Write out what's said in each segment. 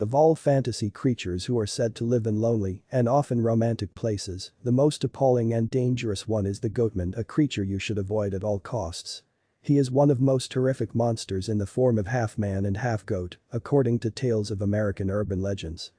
Of all fantasy creatures who are said to live in lonely and often romantic places, the most appalling and dangerous one is the goatman, a creature you should avoid at all costs. He is one of most horrific monsters in the form of half man and half goat, according to tales of American urban legends.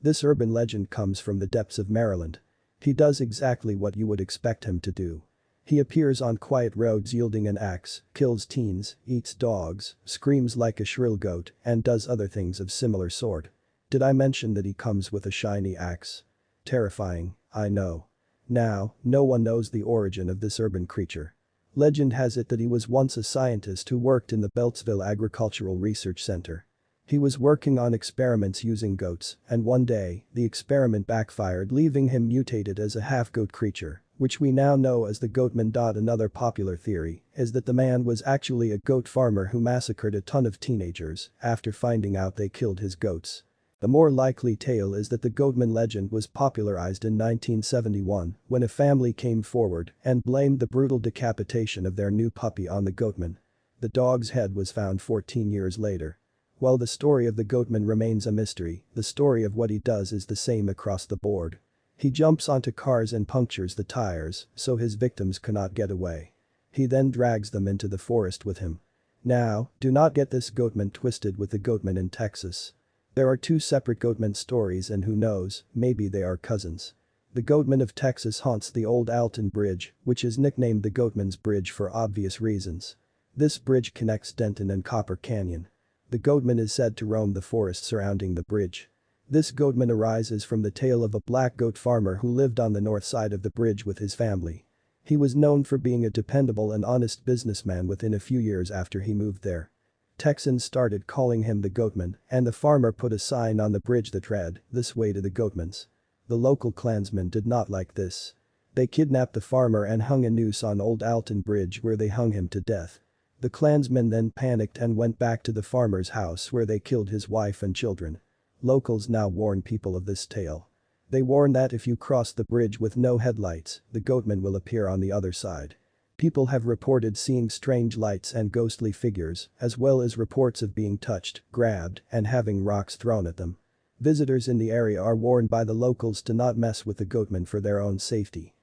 This urban legend comes from the depths of Maryland. He does exactly what you would expect him to do. He appears on quiet roads yielding an axe, kills teens, eats dogs, screams like a shrill goat, and does other things of similar sort. Did I mention that he comes with a shiny axe? Terrifying, I know. Now, no one knows the origin of this urban creature. Legend has it that he was once a scientist who worked in the Beltsville Agricultural Research Center. He was working on experiments using goats, and one day, the experiment backfired, leaving him mutated as a half-goat creature, which we now know as the Goatman. Another popular theory is that the man was actually a goat farmer who massacred a ton of teenagers after finding out they killed his goats. The more likely tale is that the Goatman legend was popularized in 1971 when a family came forward and blamed the brutal decapitation of their new puppy on the Goatman. The dog's head was found 14 years later. While the story of the Goatman remains a mystery, the story of what he does is the same across the board. He jumps onto cars and punctures the tires so his victims cannot get away. He then drags them into the forest with him. Now, do not get this Goatman twisted with the Goatman in Texas. There are two separate Goatman stories, and who knows, maybe they are cousins. The Goatman of Texas haunts the old Alton Bridge, which is nicknamed the Goatman's Bridge for obvious reasons. This bridge connects Denton and Copper Canyon. The Goatman is said to roam the forest surrounding the bridge. This Goatman arises from the tale of a black goat farmer who lived on the north side of the bridge with his family. He was known for being a dependable and honest businessman within a few years after he moved there. Texans started calling him the Goatman, and the farmer put a sign on the bridge that read, "This way to the Goatmans." The local Klansmen did not like this. They kidnapped the farmer and hung a noose on Old Alton Bridge, where they hung him to death. The Klansmen then panicked and went back to the farmer's house, where they killed his wife and children. Locals now warn people of this tale. They warn that if you cross the bridge with no headlights, the Goatman will appear on the other side. People have reported seeing strange lights and ghostly figures, as well as reports of being touched, grabbed, and having rocks thrown at them. Visitors in the area are warned by the locals to not mess with the Goatman for their own safety.